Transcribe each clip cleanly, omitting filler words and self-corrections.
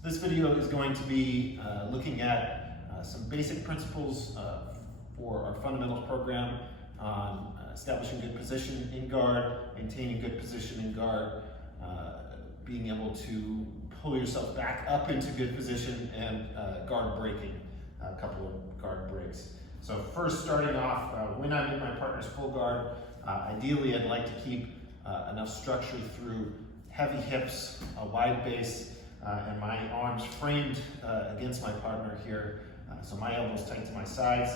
So this video is going to be looking at some basic principles for our fundamentals program on establishing good position in guard, maintaining good position in guard, being able to pull yourself back up into good position, and guard breaking, a couple of guard breaks. So first, starting off, when I'm in my partner's full guard, ideally I'd like to keep enough structure through heavy hips, a wide base, and my arms framed against my partner here. So my elbows tight to my sides,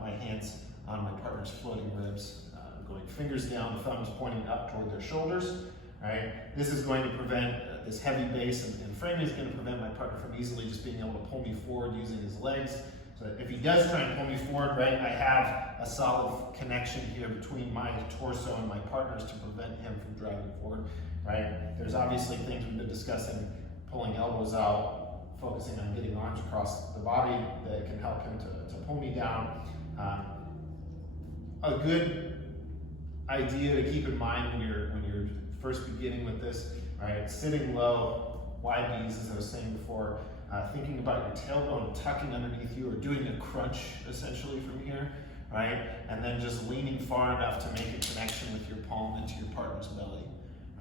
my hands on my partner's floating ribs, going fingers down, thumbs pointing up toward their shoulders. Right? This is going to prevent this heavy base and framing is going to prevent my partner from easily just being able to pull me forward using his legs. So if he does try and pull me forward, right, I have a solid connection here between my torso and my partner's to prevent him from driving forward. Right? There's obviously things we've been discussing, pulling elbows out, focusing on getting arms across the body that can help him to pull me down. A good idea to keep in mind when you're first beginning with this, right? Sitting low, wide knees, as I was saying before, thinking about your tailbone tucking underneath you or doing a crunch essentially from here, right? And then just leaning far enough to make a connection with your palm into your partner's belly,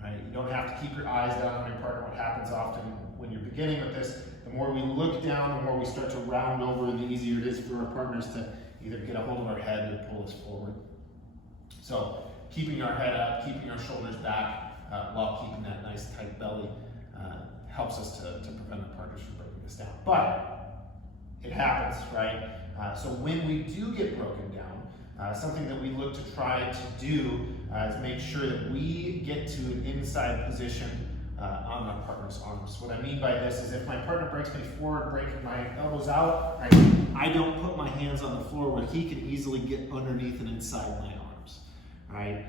right? You don't have to keep your eyes down on your partner. What happens often when you're beginning with this, the more we look down, the more we start to round over, and the easier it is for our partners to either get a hold of our head or pull us forward. So keeping our head up, keeping our shoulders back, while keeping that nice tight belly helps us to prevent our partners from breaking this down. But it happens, right? So when we do get broken down, something that we look to try to do is make sure that we get to an inside position on our partner's arms. What I mean by this is if my partner breaks me forward, breaking my elbows out, I don't put my hands on the floor where he can easily get underneath and inside my arms, right?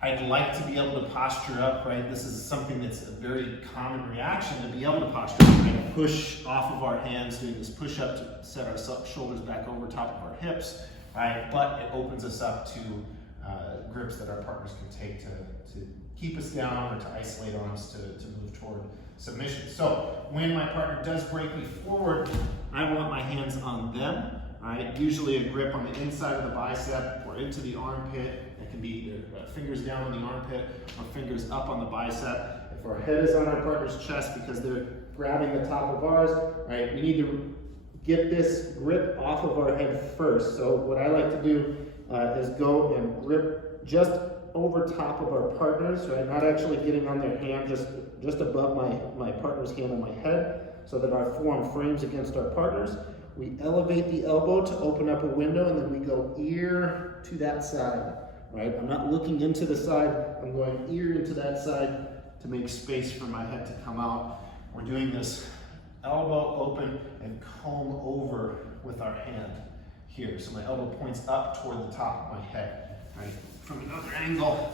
I'd like to be able to posture up, right? This is something that's a very common reaction, to be able to posture up, right? Push off of our hands, doing this push up to set our shoulders back over top of our hips, right? But it opens us up to grips that our partners can take to keep us down or to isolate arms to move toward submission. So when my partner does break me forward, I want my hands on them, right? Usually a grip on the inside of the bicep or into the armpit. It can be either fingers down on the armpit or fingers up on the bicep. If our head is on our partner's chest because they're grabbing the top of ours, right, we need to get this grip off of our head first. So what I like to do is go and grip just over top of our partners, right? Not actually getting on their hand, just above my partner's hand on my head, so that our forearm frames against our partners. We elevate the elbow to open up a window, and then we go ear to that side, right? I'm not looking into the side, I'm going ear into that side to make space for my head to come out. We're doing this elbow open and comb over with our hand here. So my elbow points up toward the top of my head, right? From another angle,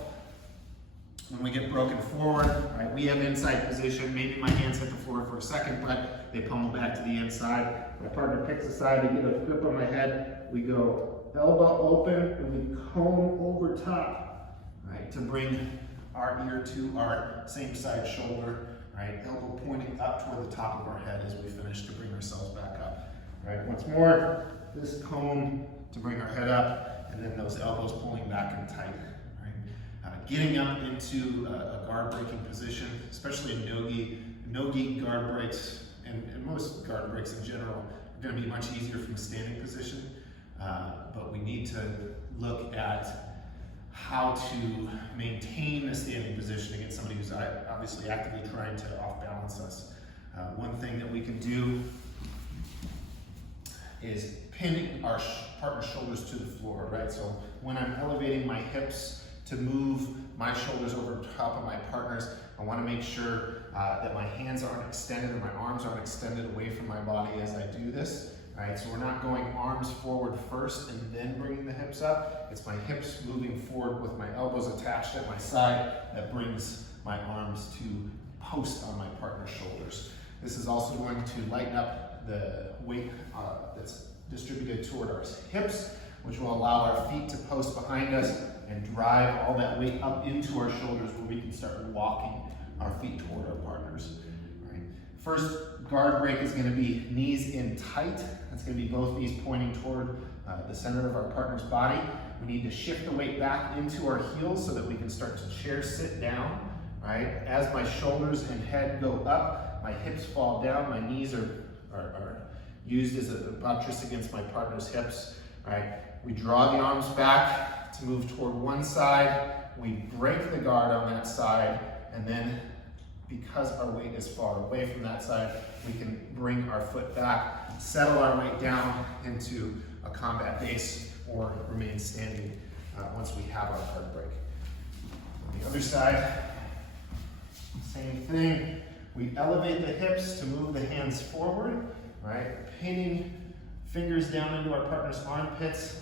when we get broken forward, right, we have inside position. Maybe my hands hit the floor for a second, but they pummel back to the inside. My partner picks a side to get a grip on my head. We go elbow open and we comb over top, right, to bring our ear to our same side shoulder, right, elbow pointing up toward the top of our head as we finish to bring ourselves back up. Right, once more, this comb to bring our head up, and then those elbows pulling back and tight. Getting up into a guard breaking position, especially in no-gi guard breaks, and most guard breaks in general, are going to be much easier from a standing position, but we need to look at how to maintain a standing position against somebody who's obviously actively trying to off-balance us. One thing that we can do is pinning our partner's shoulders to the floor, right? So when I'm elevating my hips to move my shoulders over top of my partner's, I want to make sure that my hands aren't extended or my arms aren't extended away from my body as I do this, right? So we're not going arms forward first and then bringing the hips up. It's my hips moving forward with my elbows attached at my side that brings my arms to post on my partner's shoulders. This is also going to lighten up the weight that's distributed toward our hips, which will allow our feet to post behind us and drive all that weight up into our shoulders where we can start walking our feet toward our partners. Right? First guard break is going to be knees in tight. That's going to be both knees pointing toward the center of our partner's body. We need to shift the weight back into our heels so that we can start to chair sit down. Right? As my shoulders and head go up, my hips fall down, my knees are used as a buttress against my partner's hips. Right? We draw the arms back to move toward one side. We break the guard on that side, and then because our weight is far away from that side, we can bring our foot back, settle our weight down into a combat base, or remain standing once we have our guard break. On the other side, same thing. We elevate the hips to move the hands forward, right? Pinning fingers down into our partner's armpits.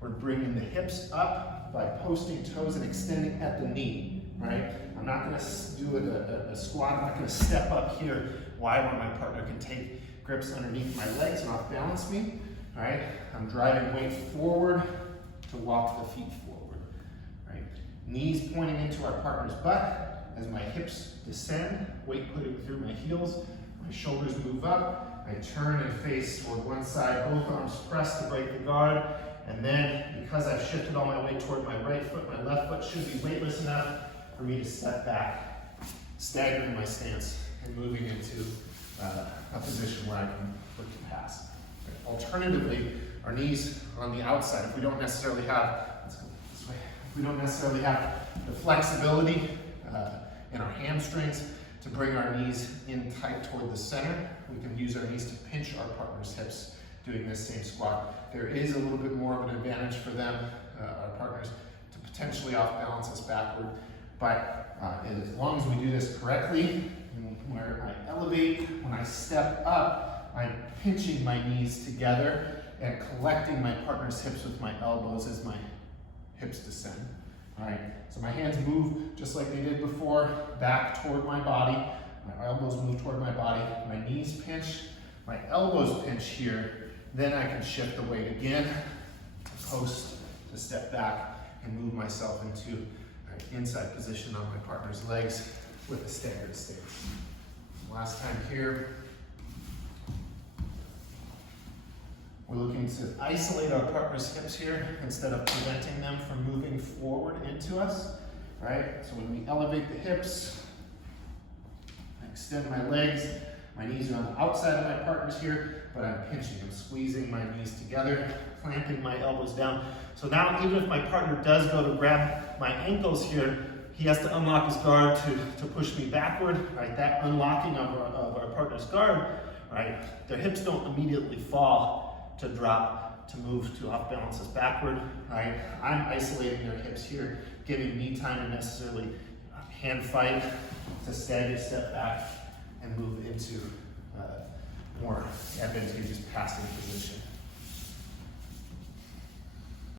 We're bringing the hips up by posting toes and extending at the knee, right? I'm not going to do a squat. I'm not going to step up here wide where my partner can take grips underneath my legs and off balance me, right? I'm driving weight forward to walk the feet forward, right? Knees pointing into our partner's butt as my hips descend, weight putting through my heels, my shoulders move up, I turn and face toward one side, both arms pressed to break the guard, and then because I've shifted all my weight toward my right foot, my left foot should be weightless enough for me to step back, staggering my stance and moving into a position where I can put to pass. Alternatively, our knees on the outside, if we don't necessarily have, let's go this way, if we don't necessarily have the flexibility in our hamstrings to bring our knees in tight toward the center, we can use our knees to pinch our partner's hips doing this same squat. There is a little bit more of an advantage for them, our partners, to potentially off balance us backward. But as long as we do this correctly, where I elevate, when I step up, I'm pinching my knees together and collecting my partner's hips with my elbows as my hips descend. All right, so my hands move just like they did before, back toward my body. My elbows move toward my body. My knees pinch, my elbows pinch here. Then I can shift the weight again to post, to step back, and move myself into inside position on my partner's legs with a staggered stance. Last time here, we're looking to isolate our partner's hips here instead of preventing them from moving forward into us, right? So when we elevate the hips, I extend my legs, my knees are on the outside of my partner's here, but I'm pinching, I'm squeezing my knees together, clamping my elbows down. So now even if my partner does go to grab my ankles here, he has to unlock his guard to push me backward, right? That unlocking of our partner's guard, right? Their hips don't immediately fall to drop, to move, to off balance us backward, right? I'm isolating their hips here, giving me time to necessarily hand fight, to stagger, step back, and move into more advantageous passing position.